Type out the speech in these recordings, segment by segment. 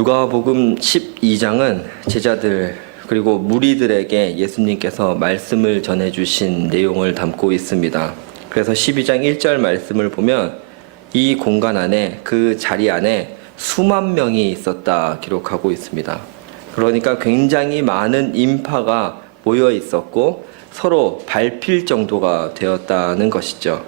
누가복음 12장은 제자들 그리고 무리들에게 예수님께서 말씀을 전해주신 내용을 담고 있습니다. 그래서 12장 1절 말씀을 보면 이 공간 안에, 그 자리 안에 수만 명이 있었다 기록하고 있습니다. 그러니까 굉장히 많은 인파가 모여 있었고 서로 밟힐 정도가 되었다는 것이죠.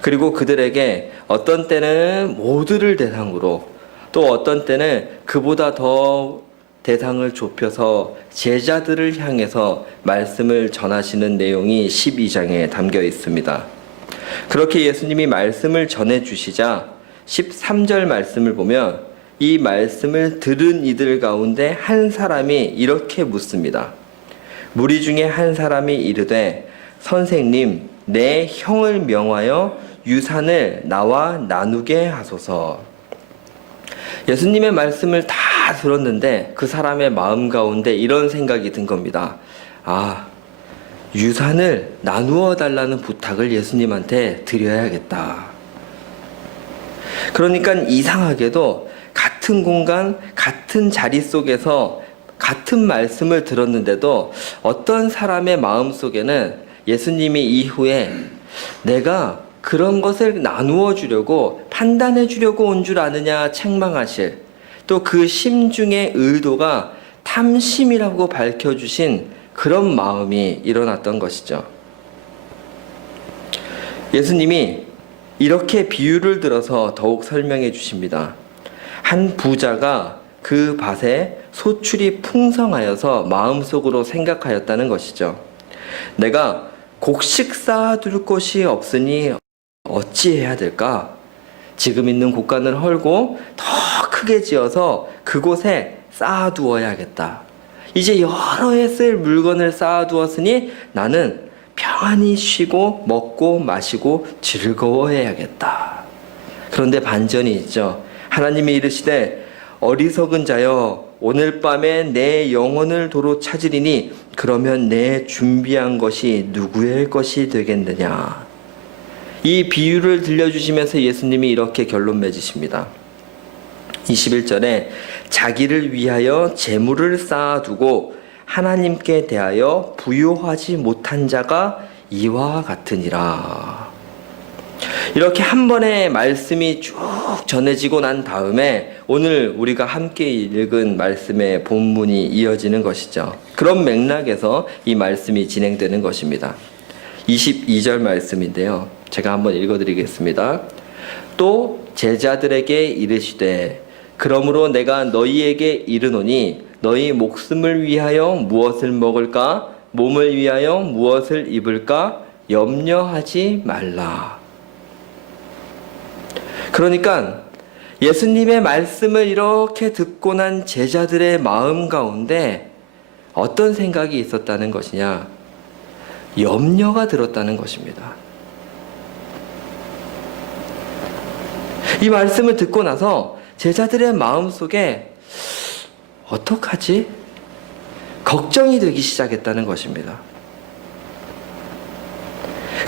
그리고 그들에게 어떤 때는 모두를 대상으로, 또 어떤 때는 그보다 더 대상을 좁혀서 제자들을 향해서 말씀을 전하시는 내용이 12장에 담겨 있습니다. 그렇게 예수님이 말씀을 전해주시자 13절 말씀을 보면 이 말씀을 들은 이들 가운데 한 사람이 이렇게 묻습니다. 무리 중에 한 사람이 이르되 선생님, 내 형을 명하여 유산을 나와 나누게 하소서. 예수님의 말씀을 다 들었는데 그 사람의 마음 가운데 이런 생각이 든 겁니다. 유산을 나누어 달라는 부탁을 예수님한테 드려야겠다. 그러니까 이상하게도 같은 공간, 같은 자리 속에서 같은 말씀을 들었는데도 어떤 사람의 마음 속에는 예수님이 이후에 내가 그런 것을 나누어 주려고, 판단해 주려고 온 줄 아느냐 책망하실, 또 그 심중의 의도가 탐심이라고 밝혀주신 그런 마음이 일어났던 것이죠. 예수님이 이렇게 비유를 들어서 더욱 설명해 주십니다. 한 부자가 그 밭에 소출이 풍성하여서 마음속으로 생각하였다는 것이죠. 내가 곡식 쌓아둘 곳이 없으니 어찌해야 될까? 지금 있는 곳간을 헐고 더 크게 지어서 그곳에 쌓아두어야겠다. 이제 여러 해 쓸 물건을 쌓아두었으니 나는 평안히 쉬고 먹고 마시고 즐거워해야겠다. 그런데 반전이 있죠. 하나님이 이르시되 어리석은 자여, 오늘 밤에 내 영혼을 도로 찾으리니 그러면 내 준비한 것이 누구의 것이 되겠느냐. 이 비유를 들려주시면서 예수님이 이렇게 결론 맺으십니다. 21절에 자기를 위하여 재물을 쌓아두고 하나님께 대하여 부요하지 못한 자가 이와 같으니라. 이렇게 한 번에 말씀이 쭉 전해지고 난 다음에 오늘 우리가 함께 읽은 말씀의 본문이 이어지는 것이죠. 그런 맥락에서 이 말씀이 진행되는 것입니다. 22절 말씀인데요. 제가 한번 읽어드리겠습니다. 또 제자들에게 이르시되 그러므로 내가 너희에게 이르노니 너희 목숨을 위하여 무엇을 먹을까? 몸을 위하여 무엇을 입을까? 염려하지 말라. 그러니까 예수님의 말씀을 이렇게 듣고 난 제자들의 마음 가운데 어떤 생각이 있었다는 것이냐? 염려가 들었다는 것입니다. 이 말씀을 듣고 나서 제자들의 마음 속에 어떡하지? 걱정이 되기 시작했다는 것입니다.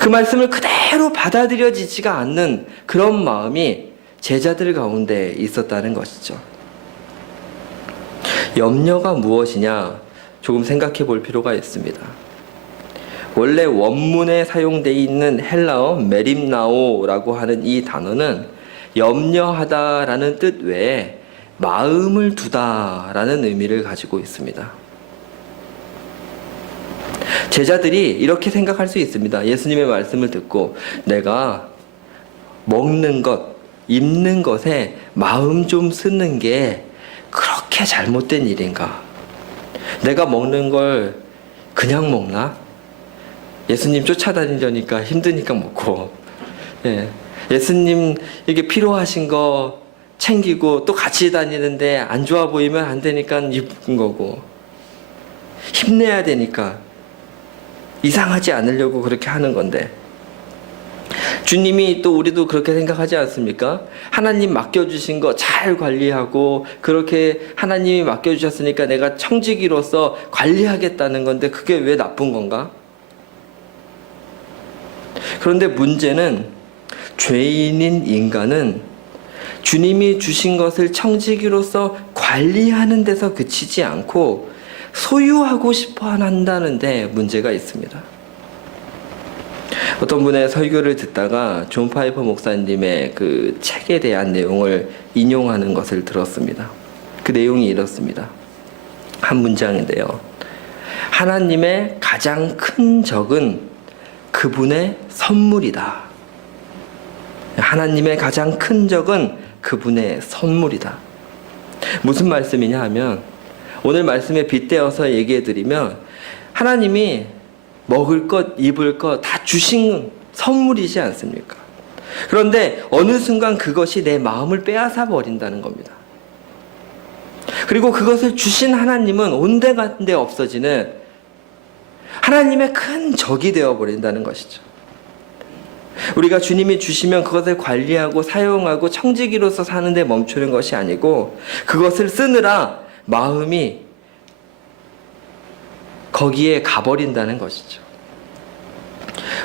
그 말씀을 그대로 받아들여지지가 않는 그런 마음이 제자들 가운데 있었다는 것이죠. 염려가 무엇이냐? 조금 생각해 볼 필요가 있습니다. 원래 원문에 사용되어 있는 헬라어 메림나오라고 하는 이 단어는 염려하다라는 뜻 외에 마음을 두다라는 의미를 가지고 있습니다. 제자들이 이렇게 생각할 수 있습니다. 예수님의 말씀을 듣고 내가 먹는 것, 입는 것에 마음 좀 쓰는 게 그렇게 잘못된 일인가? 내가 먹는 걸 그냥 먹나? 예수님 쫓아다니려니까 힘드니까 먹고, 예수님 이게 필요하신 거 챙기고 또 같이 다니는데 안 좋아 보이면 안 되니까 입은 거고, 힘내야 되니까 이상하지 않으려고 그렇게 하는 건데, 주님이 또 우리도 그렇게 생각하지 않습니까? 하나님 맡겨주신 거 잘 관리하고 그렇게 하나님이 맡겨주셨으니까 내가 청지기로서 관리하겠다는 건데 그게 왜 나쁜 건가? 그런데 문제는 죄인인 인간은 주님이 주신 것을 청지기로서 관리하는 데서 그치지 않고 소유하고 싶어 한다는데 문제가 있습니다. 어떤 분의 설교를 듣다가 존 파이퍼 목사님의 그 책에 대한 내용을 인용하는 것을 들었습니다. 그 내용이 이렇습니다. 한 문장인데요. 하나님의 가장 큰 적은 그분의 선물이다. 하나님의 가장 큰 적은 그분의 선물이다. 무슨 말씀이냐 하면 오늘 말씀에 빗대어서 얘기해드리면 하나님이 먹을 것, 입을 것 다 주신 선물이지 않습니까? 그런데 어느 순간 그것이 내 마음을 빼앗아 버린다는 겁니다. 그리고 그것을 주신 하나님은 온데간데 없어지는 하나님의 큰 적이 되어버린다는 것이죠. 우리가 주님이 주시면 그것을 관리하고 사용하고 청지기로서 사는 데 멈추는 것이 아니고 그것을 쓰느라 마음이 거기에 가버린다는 것이죠.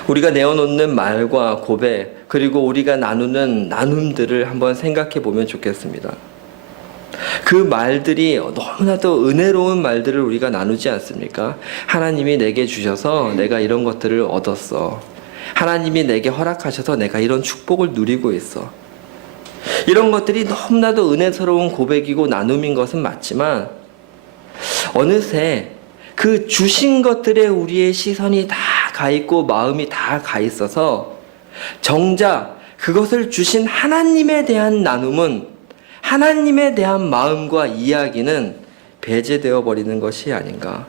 우리가 내어놓는 말과 고백 그리고 우리가 나누는 나눔들을 한번 생각해 보면 좋겠습니다. 그 말들이 너무나도 은혜로운 말들을 우리가 나누지 않습니까? 하나님이 내게 주셔서 내가 이런 것들을 얻었어. 하나님이 내게 허락하셔서 내가 이런 축복을 누리고 있어. 이런 것들이 너무나도 은혜스러운 고백이고 나눔인 것은 맞지만 어느새 그 주신 것들에 우리의 시선이 다 가 있고 마음이 다 가 있어서 정작 그것을 주신 하나님에 대한 나눔은 하나님에 대한 마음과 이야기는 배제되어 버리는 것이 아닌가.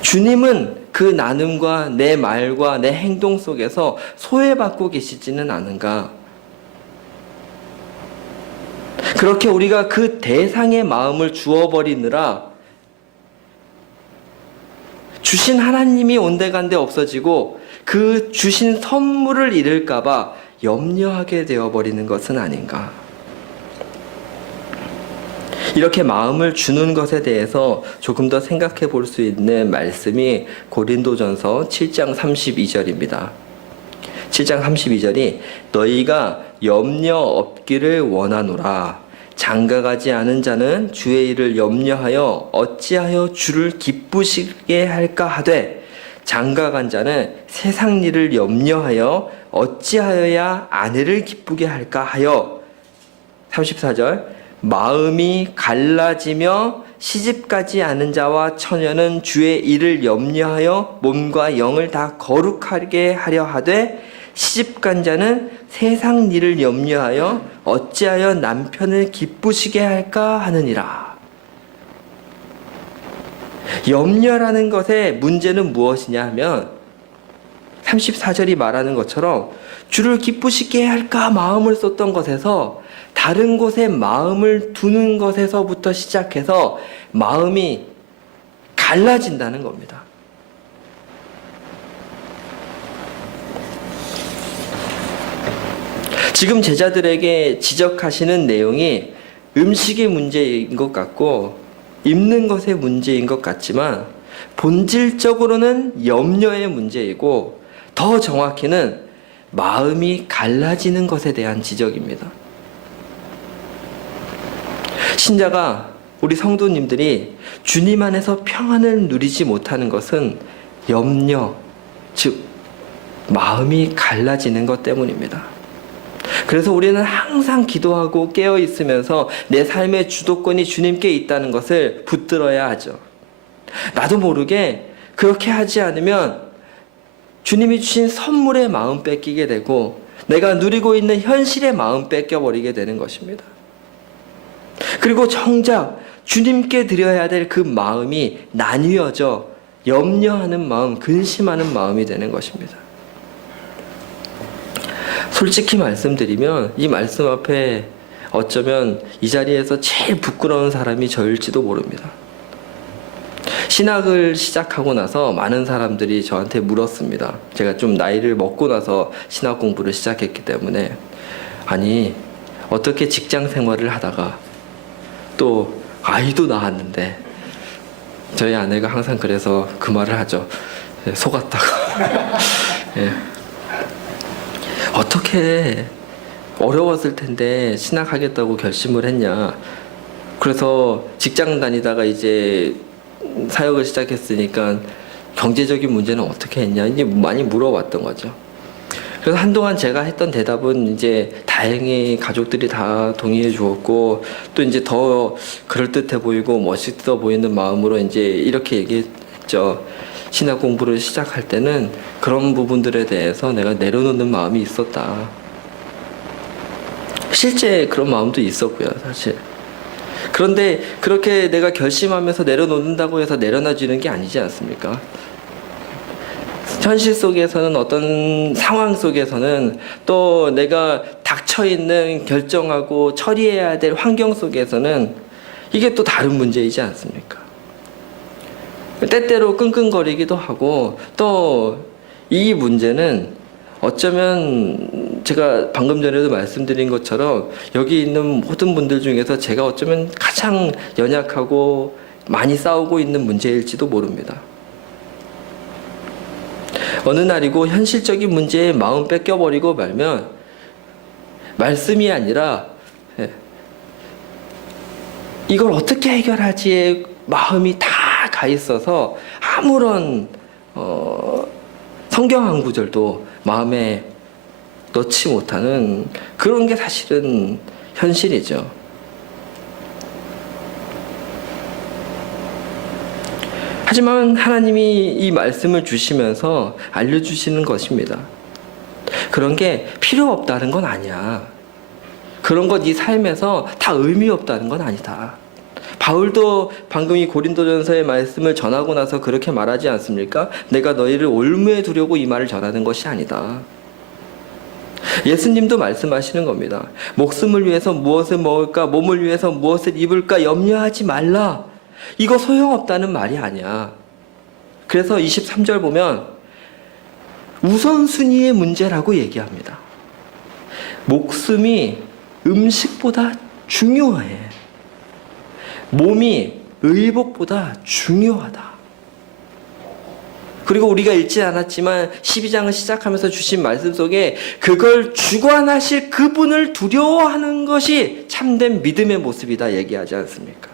주님은 그 나눔과 내 말과 내 행동 속에서 소외받고 계시지는 않은가. 그렇게 우리가 그 대상의 마음을 주어버리느라 주신 하나님이 온데간데 없어지고 그 주신 선물을 잃을까봐 염려하게 되어버리는 것은 아닌가. 이렇게 마음을 주는 것에 대해서 조금 더 생각해 볼 수 있는 말씀이 고린도전서 7장 32절입니다. 7장 32절이 너희가 염려 없기를 원하노라. 장가가지 않은 자는 주의 일을 염려하여 어찌하여 주를 기쁘시게 할까 하되 장가간 자는 세상 일을 염려하여 어찌하여야 아내를 기쁘게 할까 하여 34절 마음이 갈라지며 시집가지 않은 자와 처녀는 주의 일을 염려하여 몸과 영을 다 거룩하게 하려 하되 시집간 자는 세상 일을 염려하여 어찌하여 남편을 기쁘시게 할까 하느니라. 염려라는 것의 문제는 무엇이냐 하면 34절이 말하는 것처럼 주를 기쁘시게 할까 마음을 쏟던 것에서 다른 곳에 마음을 두는 것에서부터 시작해서 마음이 갈라진다는 겁니다. 지금 제자들에게 지적하시는 내용이 음식의 문제인 것 같고 입는 것의 문제인 것 같지만 본질적으로는 염려의 문제이고 더 정확히는 마음이 갈라지는 것에 대한 지적입니다. 신자가 우리 성도님들이 주님 안에서 평안을 누리지 못하는 것은 염려, 즉 마음이 갈라지는 것 때문입니다. 그래서 우리는 항상 기도하고 깨어 있으면서 내 삶의 주도권이 주님께 있다는 것을 붙들어야 하죠. 나도 모르게 그렇게 하지 않으면 주님이 주신 선물의 마음 뺏기게 되고 내가 누리고 있는 현실의 마음 뺏겨버리게 되는 것입니다. 그리고 정작 주님께 드려야 될 그 마음이 나뉘어져 염려하는 마음, 근심하는 마음이 되는 것입니다. 솔직히 말씀드리면 이 말씀 앞에 어쩌면 이 자리에서 제일 부끄러운 사람이 저일지도 모릅니다. 신학을 시작하고 나서 많은 사람들이 저한테 물었습니다. 제가 좀 나이를 먹고 나서 신학 공부를 시작했기 때문에 아니 어떻게 직장 생활을 하다가 또 아이도 낳았는데 저희 아내가 항상 그래서 그 말을 하죠. 속았다고. 예. 어떻게 어려웠을 텐데 신학하겠다고 결심을 했냐. 그래서 직장 다니다가 이제 사역을 시작했으니까 경제적인 문제는 어떻게 했냐 이제 많이 물어봤던 거죠. 그래서 한동안 제가 했던 대답은 이제 다행히 가족들이 다 동의해 주었고 또 이제 더 그럴듯해 보이고 멋있어 보이는 마음으로 이제 이렇게 얘기했죠. 신학 공부를 시작할 때는 그런 부분들에 대해서 내가 내려놓는 마음이 있었다. 실제 그런 마음도 있었고요, 사실. 그런데 그렇게 내가 결심하면서 내려놓는다고 해서 내려놔지는 게 아니지 않습니까? 현실 속에서는 어떤 상황 속에서는 또 내가 닥쳐있는 결정하고 처리해야 될 환경 속에서는 이게 또 다른 문제이지 않습니까? 때때로 끙끙거리기도 하고 또 이 문제는 어쩌면 제가 방금 전에도 말씀드린 것처럼 여기 있는 모든 분들 중에서 제가 어쩌면 가장 연약하고 많이 싸우고 있는 문제일지도 모릅니다. 어느 날이고 현실적인 문제에 마음 뺏겨버리고 말면 말씀이 아니라 이걸 어떻게 해결하지에 마음이 다 가 있어서 아무런 성경 한 구절도 마음에 넣지 못하는 그런 게 사실은 현실이죠. 하지만 하나님이 이 말씀을 주시면서 알려주시는 것입니다. 그런 게 필요 없다는 건 아니야. 그런 것 네 삶에서 다 의미 없다는 건 아니다. 바울도 방금 이 고린도전서의 말씀을 전하고 나서 그렇게 말하지 않습니까? 내가 너희를 올무에 두려고 이 말을 전하는 것이 아니다. 예수님도 말씀하시는 겁니다. 목숨을 위해서 무엇을 먹을까, 몸을 위해서 무엇을 입을까 염려하지 말라. 이거 소용없다는 말이 아니야. 그래서 23절 보면 우선순위의 문제라고 얘기합니다. 목숨이 음식보다 중요해. 몸이 의복보다 중요하다. 그리고 우리가 읽지 않았지만 12장을 시작하면서 주신 말씀 속에 그걸 주관하실 그분을 두려워하는 것이 참된 믿음의 모습이다 얘기하지 않습니까?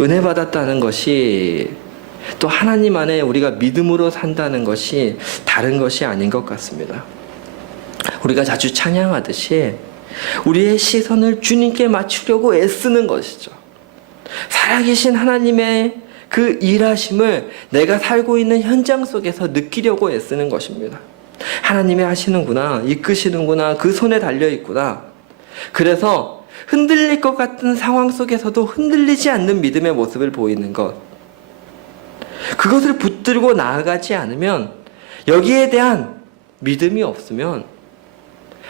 은혜 받았다는 것이 또 하나님 안에 우리가 믿음으로 산다는 것이 다른 것이 아닌 것 같습니다. 우리가 자주 찬양하듯이 우리의 시선을 주님께 맞추려고 애쓰는 것이죠. 살아계신 하나님의 그 일하심을 내가 살고 있는 현장 속에서 느끼려고 애쓰는 것입니다. 하나님이 하시는구나, 이끄시는구나, 그 손에 달려있구나. 그래서 흔들릴 것 같은 상황 속에서도 흔들리지 않는 믿음의 모습을 보이는 것. 그것을 붙들고 나아가지 않으면 여기에 대한 믿음이 없으면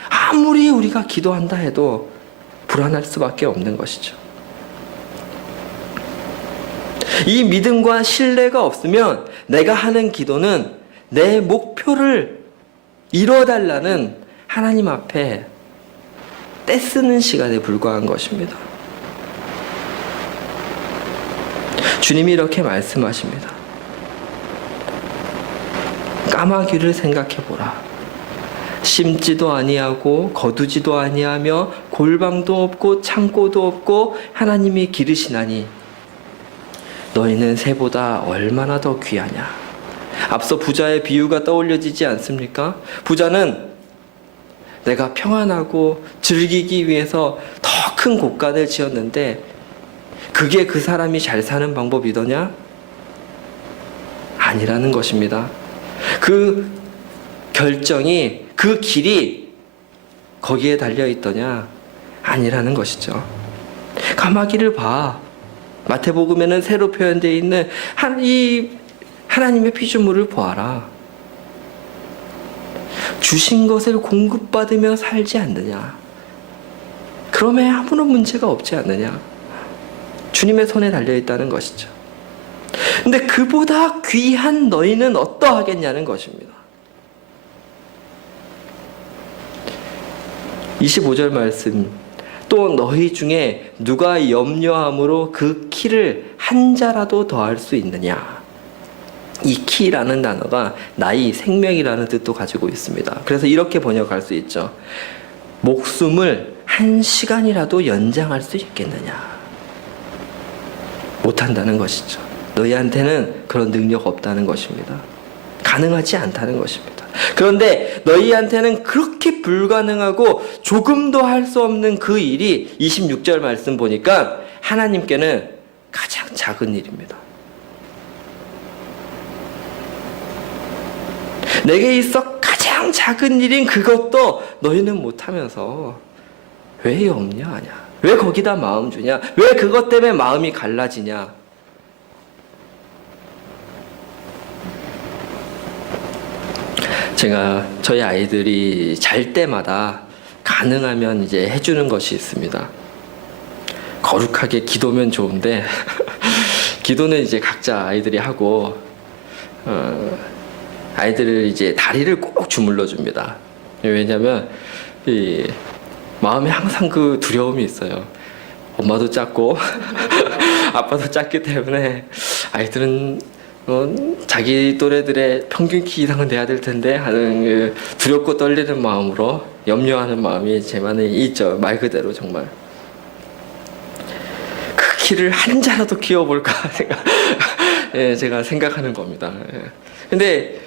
아무리 우리가 기도한다 해도 불안할 수밖에 없는 것이죠. 이 믿음과 신뢰가 없으면 내가 하는 기도는 내 목표를 이뤄달라는 하나님 앞에 떼쓰는 시간에 불과한 것입니다. 주님이 이렇게 말씀하십니다. 까마귀를 생각해보라. 심지도 아니하고 거두지도 아니하며 골방도 없고 창고도 없고 하나님이 기르시나니 너희는 새보다 얼마나 더 귀하냐. 앞서 부자의 비유가 떠올려지지 않습니까? 부자는 내가 평안하고 즐기기 위해서 더 큰 곳간을 지었는데 그게 그 사람이 잘 사는 방법이더냐? 아니라는 것입니다. 그 결정이, 그 길이 거기에 달려있더냐? 아니라는 것이죠. 까마귀를 봐. 마태복음에는 새로 표현되어 있는 이 하나님의 피조물을 보아라. 주신 것을 공급받으며 살지 않느냐? 그러면 아무런 문제가 없지 않느냐? 주님의 손에 달려있다는 것이죠. 근데 그보다 귀한 너희는 어떠하겠냐는 것입니다. 25절 말씀, 또 너희 중에 누가 염려함으로 그 키를 한 자라도 더할 수 있느냐? 이 키라는 단어가 나이, 생명이라는 뜻도 가지고 있습니다. 그래서 이렇게 번역할 수 있죠. 목숨을 1시간이라도 연장할 수 있겠느냐? 못한다는 것이죠. 너희한테는 그런 능력 없다는 것입니다. 가능하지 않다는 것입니다. 그런데 너희한테는 그렇게 불가능하고 조금도 할 수 없는 그 일이 26절 말씀 보니까 하나님께는 가장 작은 일입니다. 내게 있어 가장 작은 일인 그것도 너희는 못하면서 왜 염려하냐? 왜 거기다 마음 주냐? 왜 그것 때문에 마음이 갈라지냐? 제가 저희 아이들이 잘 때마다 가능하면 이제 해주는 것이 있습니다. 거룩하게 기도면 좋은데 기도는 이제 각자 아이들이 하고 아이들을 이제 다리를 꼭 주물러 줍니다. 왜냐하면 이 마음에 항상 그 두려움이 있어요. 엄마도 작고 아빠도 작기 때문에 아이들은 자기 또래들의 평균 키 이상은 돼야 될 텐데 하는 그 두렵고 떨리는 마음으로 염려하는 마음이 제 안에 있죠. 말 그대로 정말 그 키를 한 자라도 키워볼까 예, 제가 생각하는 겁니다. 예. 근데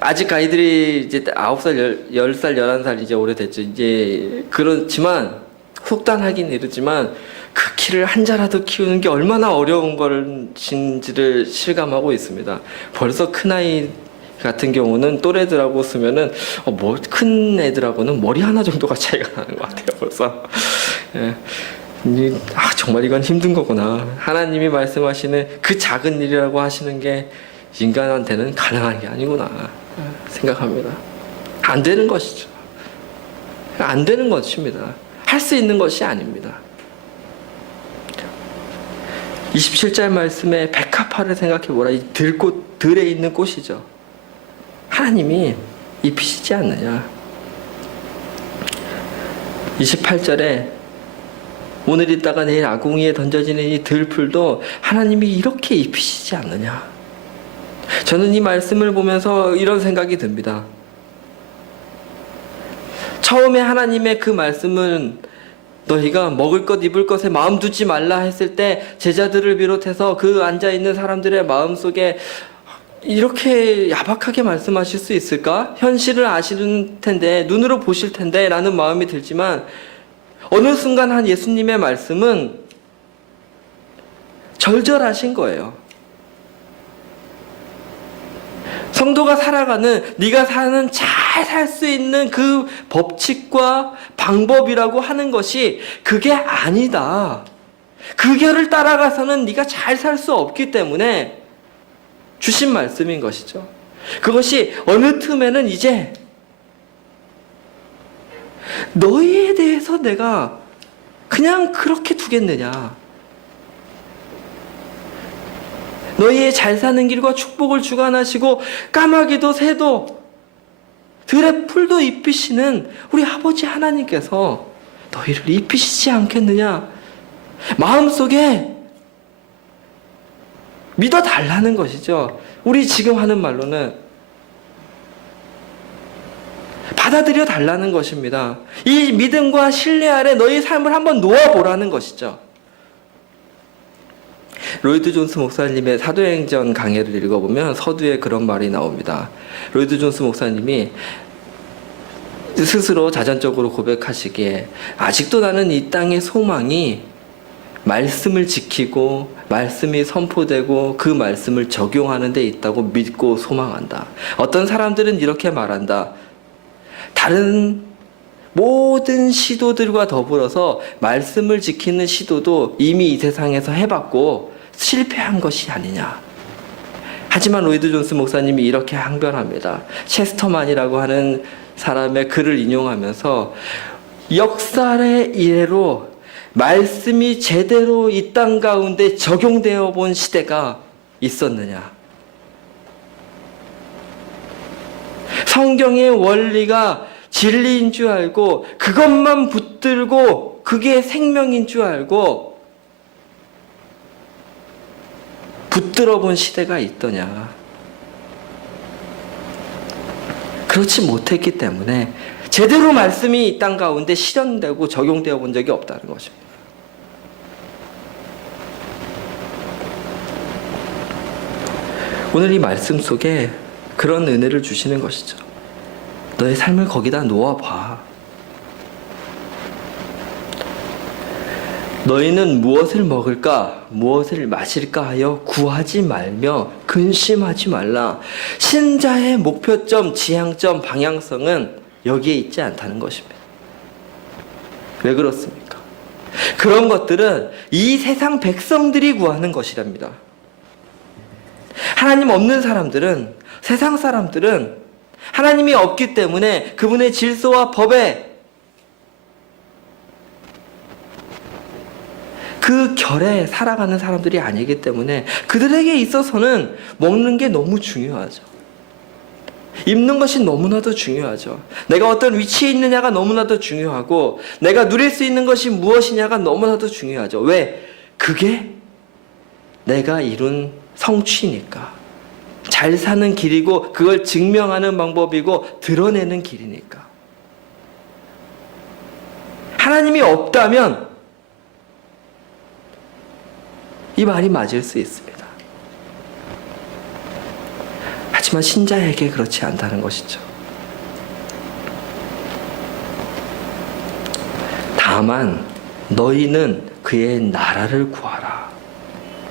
아직 아이들이 이제 9살, 10살, 11살 이제 오래됐죠. 이제 그렇지만 속단하긴 이르지만 그 키를 한 자라도 키우는 게 얼마나 어려운 것인지를 실감하고 있습니다. 벌써 큰아이 같은 경우는 또래들하고 쓰면은 큰 애들하고는 머리 하나 정도가 차이가 나는 것 같아요. 벌써. 예. 정말 이건 힘든 거구나. 하나님이 말씀하시는 그 작은 일이라고 하시는 게 인간한테는 가능한 게 아니구나 생각합니다. 안 되는 것이죠. 안 되는 것입니다. 할 수 있는 것이 아닙니다. 27절 말씀에 백합화를 생각해보라. 이 들에 있는 꽃이죠. 하나님이 입히시지 않느냐. 28절에 오늘 있다가 내일 아궁이에 던져지는 이 들풀도 하나님이 이렇게 입히시지 않느냐. 저는 이 말씀을 보면서 이런 생각이 듭니다. 처음에 하나님의 그 말씀은 너희가 먹을 것 입을 것에 마음 두지 말라 했을 때 제자들을 비롯해서 그 앉아있는 사람들의 마음속에 이렇게 야박하게 말씀하실 수 있을까? 현실을 아시는 텐데 눈으로 보실 텐데 라는 마음이 들지만 어느 순간 한 예수님의 말씀은 절절하신 거예요. 성도가 살아가는, 네가 사는 잘 살 수 있는 그 법칙과 방법이라고 하는 것이 그게 아니다. 그 결을 따라가서는 네가 잘 살 수 없기 때문에 주신 말씀인 것이죠. 그것이 어느 틈에는 이제 너희에 대해서 내가 그냥 그렇게 두겠느냐. 너희의 잘 사는 길과 축복을 주관하시고 까마귀도 새도 들의 풀도 입히시는 우리 아버지 하나님께서 너희를 입히시지 않겠느냐. 마음속에 믿어달라는 것이죠. 우리 지금 하는 말로는 받아들여 달라는 것입니다. 이 믿음과 신뢰 아래 너희 삶을 한번 놓아보라는 것이죠. 로이드 존스 목사님의 사도행전 강해를 읽어보면 서두에 그런 말이 나옵니다. 로이드 존스 목사님이 스스로 자전적으로 고백하시기에 아직도 나는 이 땅의 소망이 말씀을 지키고 말씀이 선포되고 그 말씀을 적용하는 데 있다고 믿고 소망한다. 어떤 사람들은 이렇게 말한다. 다른 모든 시도들과 더불어서 말씀을 지키는 시도도 이미 이 세상에서 해봤고 실패한 것이 아니냐. 하지만 로이드 존스 목사님이 이렇게 항변합니다. 체스터만이라고 하는 사람의 글을 인용하면서 역사의 이래로 말씀이 제대로 이 땅 가운데 적용되어 본 시대가 있었느냐. 성경의 원리가 진리인 줄 알고 그것만 붙들고 그게 생명인 줄 알고 붙들어 본 시대가 있더냐? 그렇지 못했기 때문에 제대로 말씀이 이 땅 가운데 실현되고 적용되어 본 적이 없다는 것입니다. 오늘 이 말씀 속에 그런 은혜를 주시는 것이죠. 너의 삶을 거기다 놓아봐. 너희는 무엇을 먹을까, 무엇을 마실까 하여 구하지 말며 근심하지 말라. 신자의 목표점, 지향점, 방향성은 여기에 있지 않다는 것입니다. 왜 그렇습니까? 그런 것들은 이 세상 백성들이 구하는 것이랍니다. 하나님 없는 사람들은, 세상 사람들은 하나님이 없기 때문에 그분의 질서와 법에 그 결에 살아가는 사람들이 아니기 때문에 그들에게 있어서는 먹는 게 너무 중요하죠. 입는 것이 너무나도 중요하죠. 내가 어떤 위치에 있느냐가 너무나도 중요하고 내가 누릴 수 있는 것이 무엇이냐가 너무나도 중요하죠. 왜? 그게 내가 이룬 성취니까. 잘 사는 길이고 그걸 증명하는 방법이고 드러내는 길이니까. 하나님이 없다면 이 말이 맞을 수 있습니다. 하지만 신자에게 그렇지 않다는 것이죠. 다만 너희는 그의 나라를 구하라.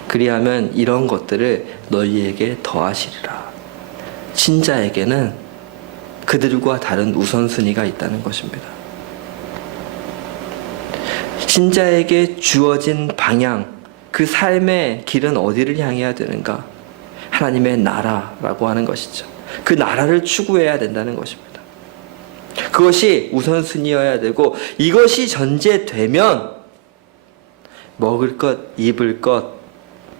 그리하면 이런 것들을 너희에게 더하시리라. 신자에게는 그들과 다른 우선순위가 있다는 것입니다. 신자에게 주어진 방향, 그 삶의 길은 어디를 향해야 되는가? 하나님의 나라라고 하는 것이죠. 그 나라를 추구해야 된다는 것입니다. 그것이 우선순위여야 되고 이것이 전제되면 먹을 것, 입을 것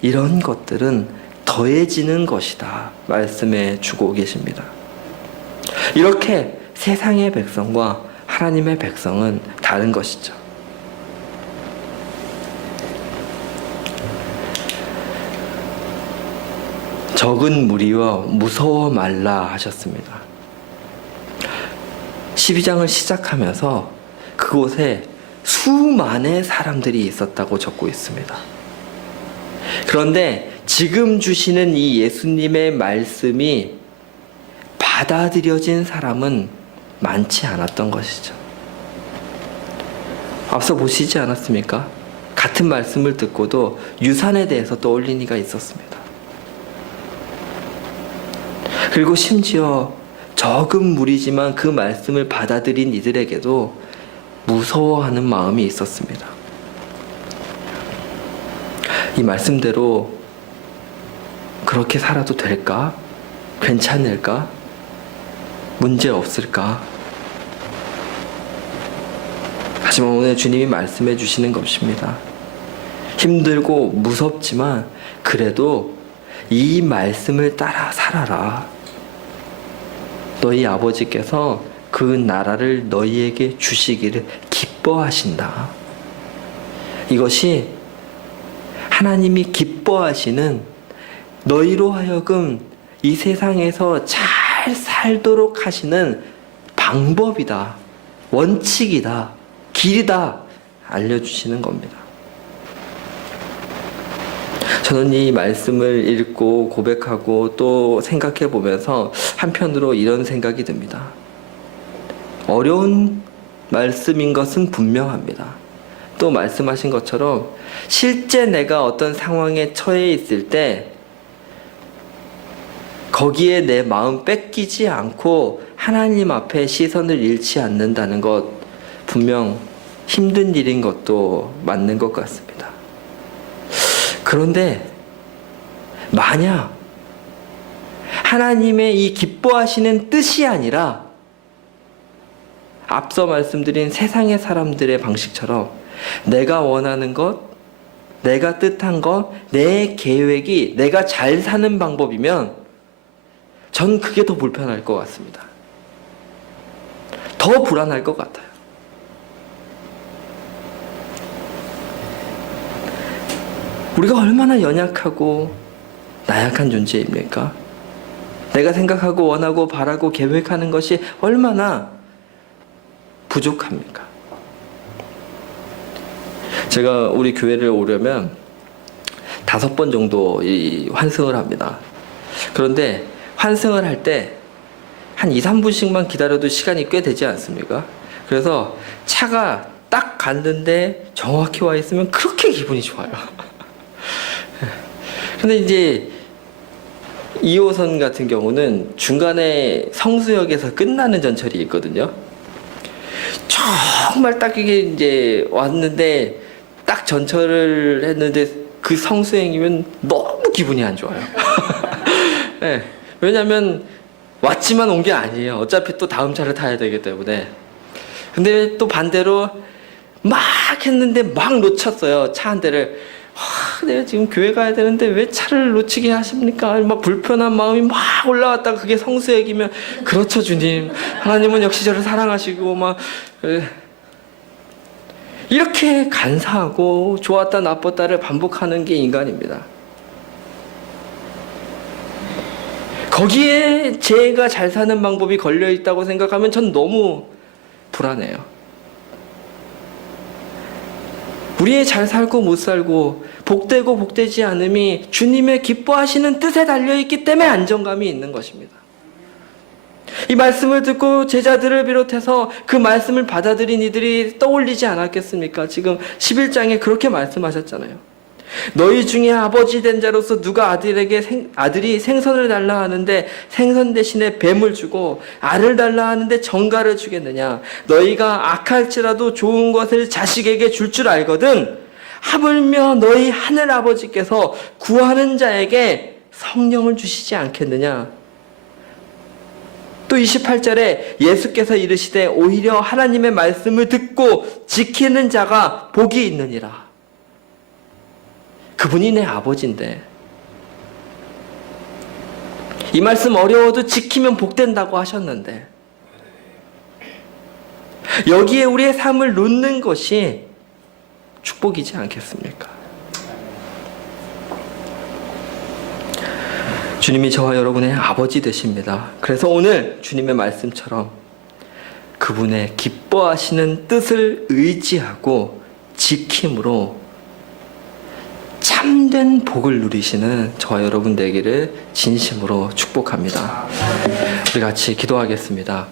이런 것들은 더해지는 것이다 말씀해 주고 계십니다. 이렇게 세상의 백성과 하나님의 백성은 다른 것이죠. 적은 무리여 무서워 말라 하셨습니다. 12장을 시작하면서 그곳에 수많은 사람들이 있었다고 적고 있습니다. 그런데 지금 주시는 이 예수님의 말씀이 받아들여진 사람은 많지 않았던 것이죠. 앞서 보시지 않았습니까? 같은 말씀을 듣고도 유산에 대해서 떠올린 이가 있었습니다. 그리고 심지어 적은 무리지만 그 말씀을 받아들인 이들에게도 무서워하는 마음이 있었습니다. 이 말씀대로 그렇게 살아도 될까? 괜찮을까? 문제 없을까? 하지만 오늘 주님이 말씀해 주시는 것입니다. 힘들고 무섭지만 그래도 이 말씀을 따라 살아라. 너희 아버지께서 그 나라를 너희에게 주시기를 기뻐하신다. 이것이 하나님이 기뻐하시는 너희로 하여금 이 세상에서 잘 살도록 하시는 방법이다. 원칙이다. 길이다. 알려주시는 겁니다. 저는 이 말씀을 읽고 고백하고 또 생각해 보면서 한편으로 이런 생각이 듭니다. 어려운 말씀인 것은 분명합니다. 또 말씀하신 것처럼 실제 내가 어떤 상황에 처해 있을 때 거기에 내 마음 뺏기지 않고 하나님 앞에 시선을 잃지 않는다는 것 분명 힘든 일인 것도 맞는 것 같습니다. 그런데 만약 하나님의 이 기뻐하시는 뜻이 아니라 앞서 말씀드린 세상의 사람들의 방식처럼 내가 원하는 것, 내가 뜻한 것, 내 계획이 내가 잘 사는 방법이면 전 그게 더 불편할 것 같습니다. 더 불안할 것 같아요. 우리가 얼마나 연약하고 나약한 존재입니까? 내가 생각하고 원하고 바라고 계획하는 것이 얼마나 부족합니까? 제가 우리 교회를 오려면 5번 정도 환승을 합니다. 그런데 환승을 할 때 한 2, 3분씩만 기다려도 시간이 꽤 되지 않습니까? 그래서 차가 딱 갔는데 정확히 와 있으면 그렇게 기분이 좋아요. 근데 이제 2호선 같은 경우는 중간에 성수역에서 끝나는 전철이 있거든요. 정말 딱 이게 이제 왔는데 딱 전철을 했는데 그 성수행이면 너무 기분이 안 좋아요. 네, 왜냐면 왔지만 온 게 아니에요. 어차피 또 다음 차를 타야 되기 때문에. 근데 또 반대로 막 했는데 막 놓쳤어요. 차 한 대를. 내가 지금 교회 가야 되는데 왜 차를 놓치게 하십니까? 막 불편한 마음이 막 올라왔다가 그게 성수액이면 그렇죠 주님. 하나님은 역시 저를 사랑하시고 막 이렇게 간사하고 좋았다 나빴다를 반복하는 게 인간입니다. 거기에 제가 잘 사는 방법이 걸려 있다고 생각하면 전 너무 불안해요. 우리의 잘 살고 못 살고 복되고 복되지 않음이 주님의 기뻐하시는 뜻에 달려있기 때문에 안정감이 있는 것입니다. 이 말씀을 듣고 제자들을 비롯해서 그 말씀을 받아들인 이들이 떠올리지 않았겠습니까? 지금 11장에 그렇게 말씀하셨잖아요. 너희 중에 아버지 된 자로서 누가 아들이 생선을 달라 하는데 생선 대신에 뱀을 주고 알을 달라 하는데 정갈을 주겠느냐? 너희가 악할지라도 좋은 것을 자식에게 줄 줄 알거든. 하물며 너희 하늘 아버지께서 구하는 자에게 성령을 주시지 않겠느냐? 또 28절에 예수께서 이르시되 오히려 하나님의 말씀을 듣고 지키는 자가 복이 있느니라. 그분이 내 아버지인데 이 말씀 어려워도 지키면 복된다고 하셨는데 여기에 우리의 삶을 놓는 것이 축복이지 않겠습니까? 주님이 저와 여러분의 아버지 되십니다. 그래서 오늘 주님의 말씀처럼 그분의 기뻐하시는 뜻을 의지하고 지킴으로 참된 복을 누리시는 저와 여러분 되기를 진심으로 축복합니다. 우리 같이 기도하겠습니다.